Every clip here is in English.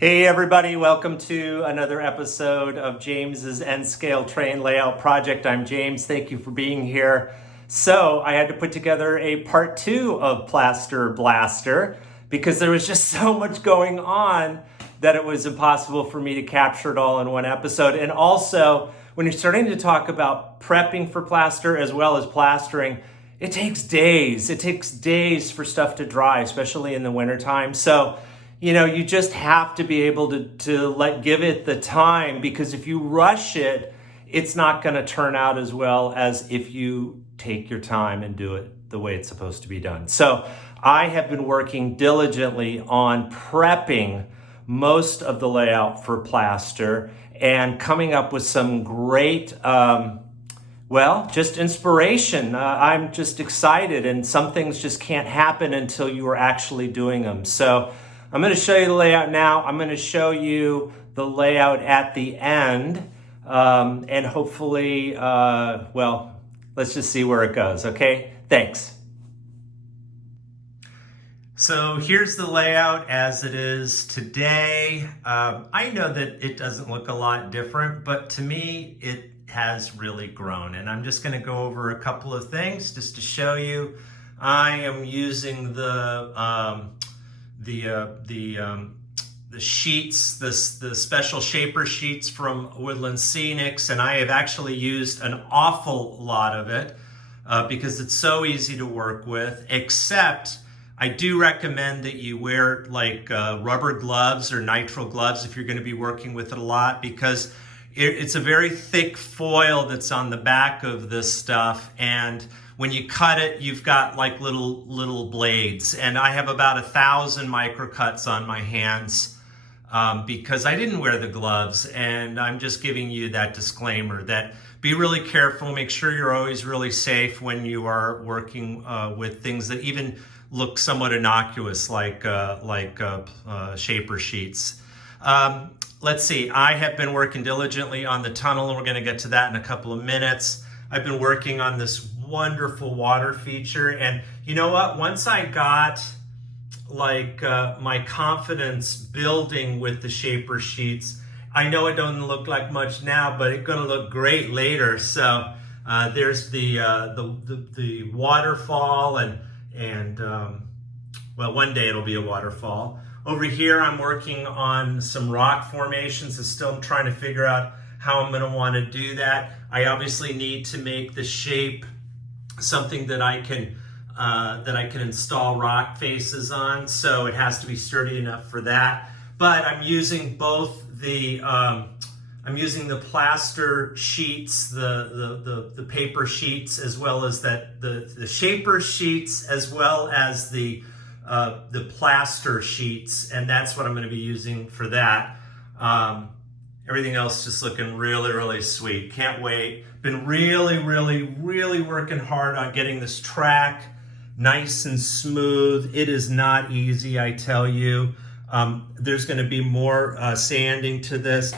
Hey everybody, welcome to another episode of James's N-Scale Terrain Layout Project. I'm James, thank you for being here. So I had to put together a part 2 of Plaster Blaster because there was just so much going on that it was impossible for me to capture it all in one episode. And also, when you're starting to talk about prepping for plaster as well as plastering, it takes days. It takes days for stuff to dry, especially in the wintertime. So you just have to be able to give it the time, because if you rush it, it's not going to turn out as well as if you take your time and do it the way it's supposed to be done. So I have been working diligently on prepping most of the layout for plaster and coming up with some great, just inspiration. I'm just excited, and some things just can't happen until you are actually doing them. So I'm going to show you the layout now. I'm going to show you the layout at the end, and hopefully, let's just see where it goes, okay? Thanks. So here's the layout as it is today. I know that it doesn't look a lot different, but to me, it has really grown. And I'm just going to go over a couple of things just to show you. I am using the sheets, the special shaper sheets from Woodland Scenics, and I have actually used an awful lot of it because it's so easy to work with, except I do recommend that you wear rubber gloves or nitrile gloves if you're going to be working with it a lot, because it's a very thick foil that's on the back of this stuff, and when you cut it, you've got like little blades, and I have about 1,000 micro cuts on my hands because I didn't wear the gloves. And I'm just giving you that disclaimer that be really careful, make sure you're always really safe when you are working with things that even look somewhat innocuous, like shaper sheets. Let's see, I have been working diligently on the tunnel, and we're going to get to that in a couple of minutes. I've been working on this wonderful water feature, and you know what? Once I got my confidence building with the shaper sheets, I know it doesn't look like much now, but it's going to look great later. So there's the waterfall, and one day it'll be a waterfall. Over here, I'm working on some rock formations and still trying to figure out how I'm going to want to do that. I obviously need to make the shape something that I can install rock faces on, so it has to be sturdy enough for that. But I'm using both the plaster sheets, the paper sheets, as well as the shaper sheets, as well as the plaster sheets, and that's what I'm going to be using for that. Everything else just looking really, really sweet. Can't wait. Been really, really, really working hard on getting this track nice and smooth. It is not easy, I tell you. There's going to be more sanding to this.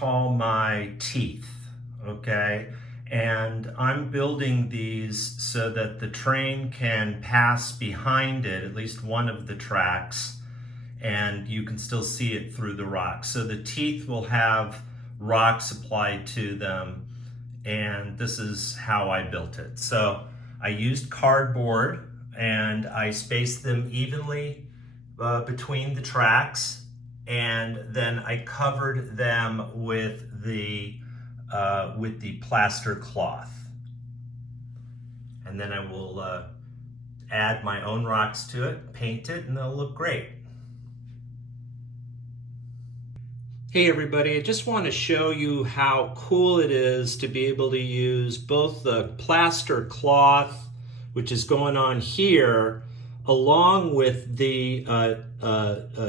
call my teeth, okay? And I'm building these so that the train can pass behind it, at least one of the tracks, and you can still see it through the rocks. So the teeth will have rocks applied to them, and this is how I built it. So I used cardboard and I spaced them evenly between the tracks, and then I covered them with the plaster cloth. And then I will add my own rocks to it, paint it, and they'll look great. Hey everybody, I just want to show you how cool it is to be able to use both the plaster cloth, which is going on here, along with the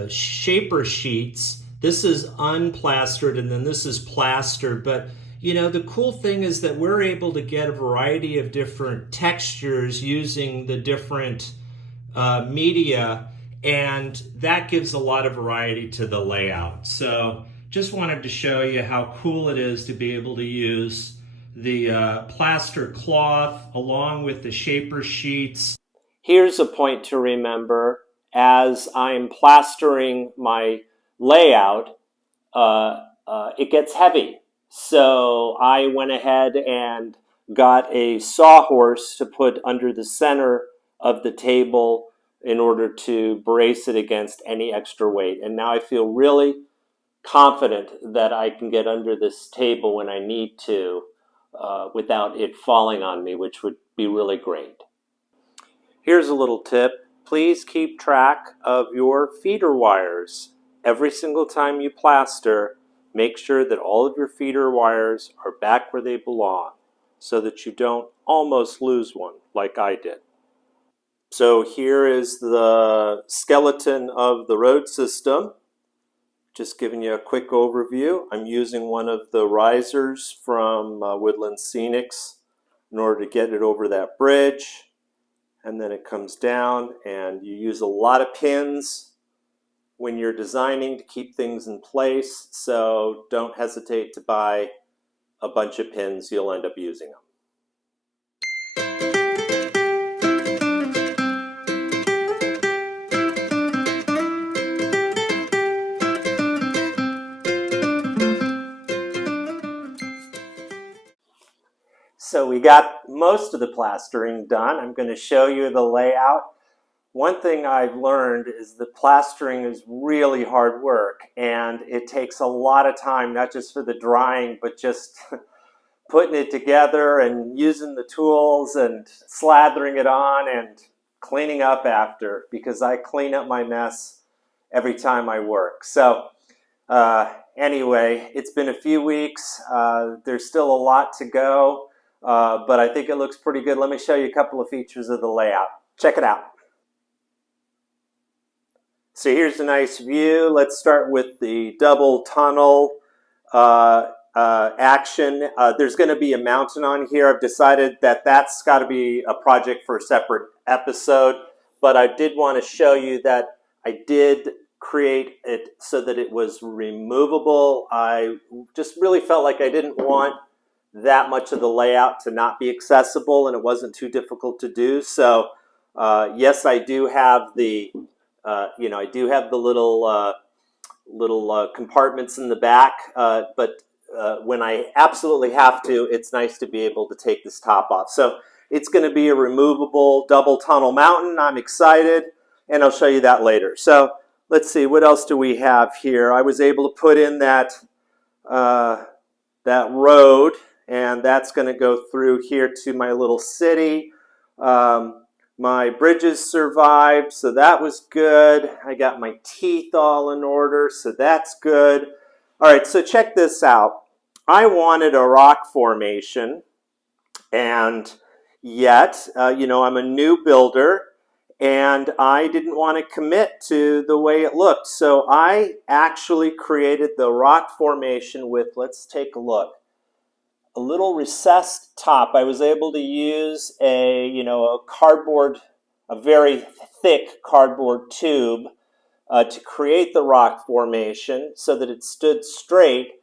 shaper sheets. This is unplastered and then this is plastered, but you know, the cool thing is that we're able to get a variety of different textures using the different media, and that gives a lot of variety to the layout. So just wanted to show you how cool it is to be able to use the plaster cloth along with the shaper sheets. Here's a point to remember: as I'm plastering my layout, it gets heavy. So I went ahead and got a sawhorse to put under the center of the table in order to brace it against any extra weight. And now I feel really confident that I can get under this table when I need to without it falling on me, which would be really great. Here's a little tip. Please keep track of your feeder wires. Every single time you plaster, make sure that all of your feeder wires are back where they belong so that you don't almost lose one like I did. So here is the skeleton of the road system. Just giving you a quick overview. I'm using one of the risers from Woodland Scenics in order to get it over that bridge. And then it comes down, and you use a lot of pins when you're designing to keep things in place. So don't hesitate to buy a bunch of pins. You'll end up using them. So we got most of the plastering done. I'm going to show you the layout. One thing I've learned is that plastering is really hard work, and it takes a lot of time, not just for the drying, but just putting it together and using the tools and slathering it on and cleaning up after, because I clean up my mess every time I work. So anyway, it's been a few weeks. There's still a lot to go. But I think it looks pretty good. Let me show you a couple of features of the layout. Check it out. So here's a nice view. Let's start with the double tunnel action. There's going to be a mountain on here. I've decided that that's got to be a project for a separate episode. But I did want to show you that I did create it so that it was removable. I just really felt like I didn't want that much of the layout to not be accessible, and it wasn't too difficult to do. So yes, I do have the I do have the little compartments in the back, but when I absolutely have to, it's nice to be able to take this top off. So it's going to be a removable double tunnel mountain. I'm excited, and I'll show you that later. So let's see, what else do we have here? I was able to put in that road, and that's going to go through here to my little city. My bridges survived, so that was good. I got my teeth all in order, so that's good. All right, so check this out. I wanted a rock formation, and yet, I'm a new builder, and I didn't want to commit to the way it looked. So I actually created the rock formation with, let's take a look, a little recessed top. I was able to use a very thick cardboard tube to create the rock formation so that it stood straight.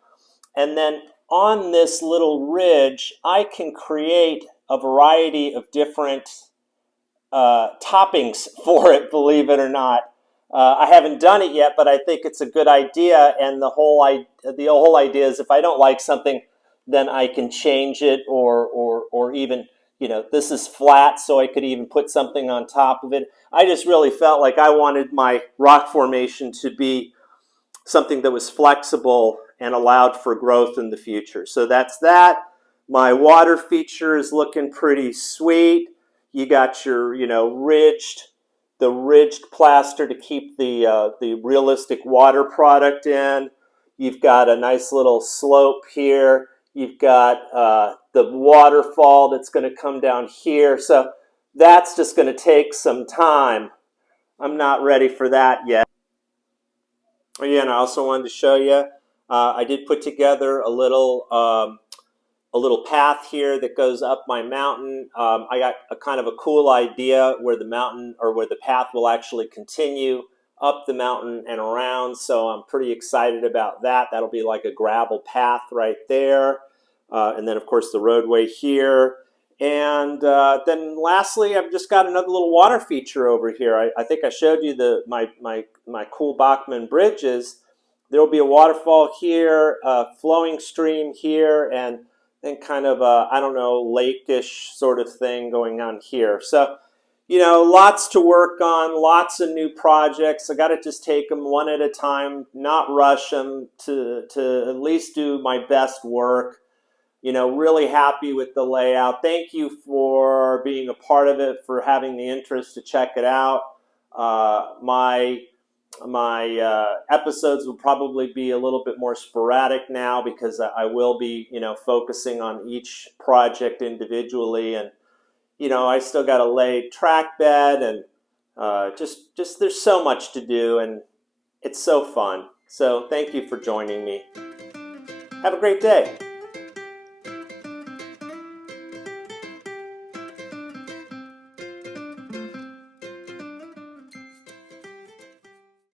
And then on this little ridge, I can create a variety of different toppings for it, believe it or not. I haven't done it yet, but I think it's a good idea. And the whole idea is if I don't like something, then I can change it, or even, this is flat, so I could even put something on top of it. I just really felt like I wanted my rock formation to be something that was flexible and allowed for growth in the future. So that's that. My water feature is looking pretty sweet. You got your, the ridged plaster to keep the realistic water product in. You've got a nice little slope here. You've got the waterfall that's going to come down here. So that's just going to take some time. I'm not ready for that yet. Again, I also wanted to show you, I did put together a little path here that goes up my mountain. I got a kind of a cool idea where the mountain, or where the path will actually continue up the mountain and around. So I'm pretty excited about that. That'll be like a gravel path right there. And then of course the roadway here. And then lastly, I've just got another little water feature over here. I think I showed you my cool Bachman bridges. There will be a waterfall here, a flowing stream here, and then kind of a, I don't know, lake-ish sort of thing going on here. So, lots to work on, lots of new projects. I got to just take them one at a time, not rush them, to at least do my best work. Really happy with the layout. Thank you for being a part of it, for having the interest to check it out. My episodes will probably be a little bit more sporadic now, because I will be, focusing on each project individually. And, I still got to lay track bed, and just there's so much to do, and it's so fun. So thank you for joining me. Have a great day.